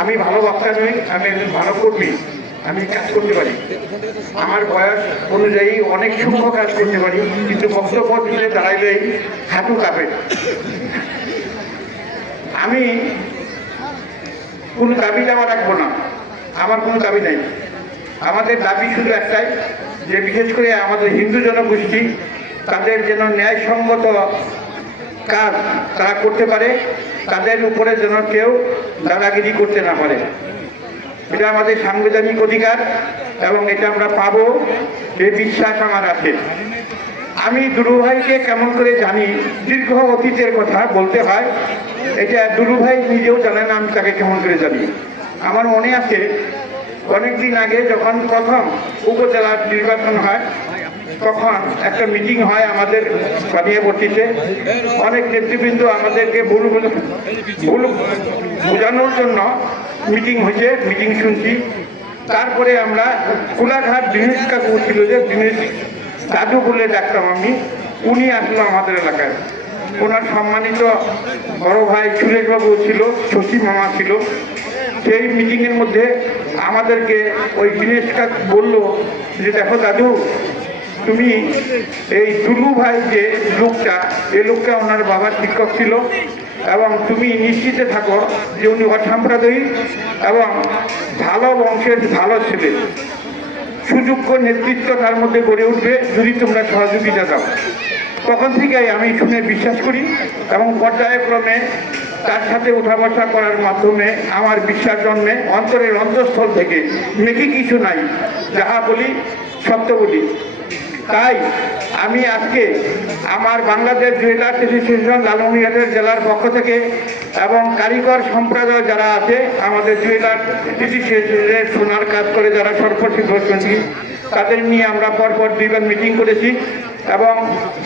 আমি ভালো বক্তা নই, আমি একজন ভালো কর্মী, আমি কাজ করতে পারি। আমার বয়স অনুযায়ী অনেক সূক্ষ্ম কাজ করতে পারি, কিন্তু বক্তব্য দিলে দাঁড়াইলেই হাঁটু কাঁপে। আমি কোনো দাবি দাওয়া রাখব না, আমার কোনো দাবি নেই। আমাদের দাবি শুধু একটাই, যে বিশেষ করে আমাদের হিন্দু জনগোষ্ঠী, তাদের যেন ন্যায়সঙ্গত কাজ তারা করতে পারে, তাদের উপরে যেন কেউ দাদাগিরি করতে না পারে। এটা আমাদের সাংবিধানিক অধিকার এবং এটা আমরা পাবো এই বিশ্বাস আমার আছে। আমি দুরুভাইকে কেমন করে জানি, দীর্ঘ অতীতের কথা বলতে হয়, এটা দুরুভাই নিজেও জানে না, আমি তাকে কেমন করে জানি। আমার মনে আছে, অনেকদিন আগে যখন প্রথম উপজেলার নির্বাচন হয় তখন একটা মিটিং হয় আমাদের বানিয়াবর্তীতে অনেক নেতৃবৃন্দ আমাদেরকে ভুল- ভুল বোঝানোর জন্য মিটিং হয়েছে মিটিং শুনছি। তারপরে আমরা কোলাঘাট দিনেশ কাকু ছিল যে দিনেশ দাদু বলে ডাকতাম আমি, উনি আসলো আমাদের এলাকায়। ওনার সম্মানিত বড় ভাই সুরেশবাবু ছিল, শশী মামা ছিল। সেই মিটিংয়ের মধ্যে আমাদেরকে ওই দিনেশ কাক বলল যে, দেখো দাদু তুমি এই দুলু ভাই যে লোকটা, এই লোকটা ওনার বাবার শিক্ষক ছিল এবং তুমি নিশ্চিতে থাকো যে উনি অসাম্প্রদায়িক এবং ভালো বংশের ভালো ছেলে। সুযোগ্য নেতৃত্ব তার মধ্যে গড়ে উঠবে যদি তোমরা সহযোগিতা দাও। তখন থেকেই আমি শুনে বিশ্বাস করি এবং পর্যায়ক্রমে তার সাথে উঠা বসা করার মাধ্যমে আমার বিশ্বাস জন্মে, অন্তরের অন্তঃস্থল থেকে মেকি কিছু নাই, যাহা বলি সত্য বলি। তাই আমি আজকে আমার বাংলাদেশ জুয়েলার্স অ্যাসোসিয়েশন লালমনিরহাটের জেলার পক্ষ থেকে এবং কারিগর সম্প্রদায় যারা আছে, আমাদের জুয়েলার্স অ্যাসোসিয়েশনের সোনার কাজ করে যারা সর্বশিক্ষণ তাদের নিয়ে আমরা পরপর দুইবার মিটিং করেছি। এবং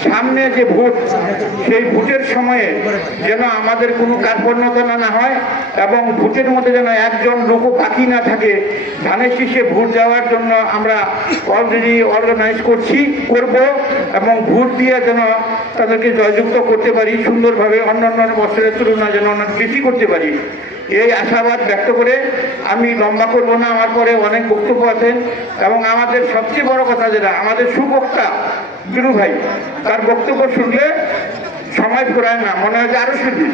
সামনে যে ভোট, সেই ভোটের সময়ে যেন আমাদের কোনো কার্পণ্যতা না হয় এবং ভোটের মধ্যে যেন একজন লোকও বাকি না থাকে, ধানের শীষে ভোট দেওয়ার জন্য আমরা অলরেডি অর্গানাইজ করছি, করব এবং ভোট দিয়ে যেন তাদেরকে জয়যুক্ত করতে পারি, সুন্দরভাবে অন্যান্য বছরের তুলনায় যেন অনেক বেশি করতে পারি। এই আশাবাদ ব্যক্ত করে আমি লম্বা করব না, আমার পরে অনেক বক্তব্য আছেন এবং আমাদের সবচেয়ে বড় কথা যেটা, আমাদের সুবক্তা গুরু ভাই, তার বক্তব্য শুনলে সময় ফুরায় না, মনে হয় যে আরও শুনবি।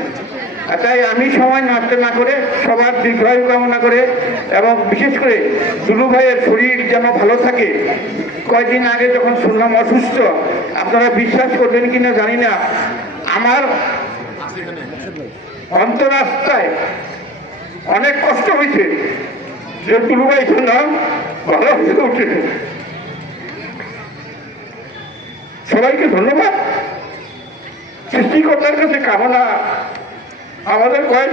তাই আমি সময় নষ্ট না করে, সবার দীর্ঘায়ু কামনা করে এবং বিশেষ করে দুলু ভাইয়ের শরীর যেন ভালো থাকে কয়েকদিন আগে যখন শুনলাম অসুস্থ, আপনারা বিশ্বাস করবেন কিনা জানি না, আমার অন্তরাস্তায় অনেক কষ্ট হয়েছে যে দুলু ভাই শুনলাম, ভালো হয়ে উঠে সবাইকে ধন্যবাদ। সৃষ্টিকর্তার কাছে কামনা। আমাদের কয়েক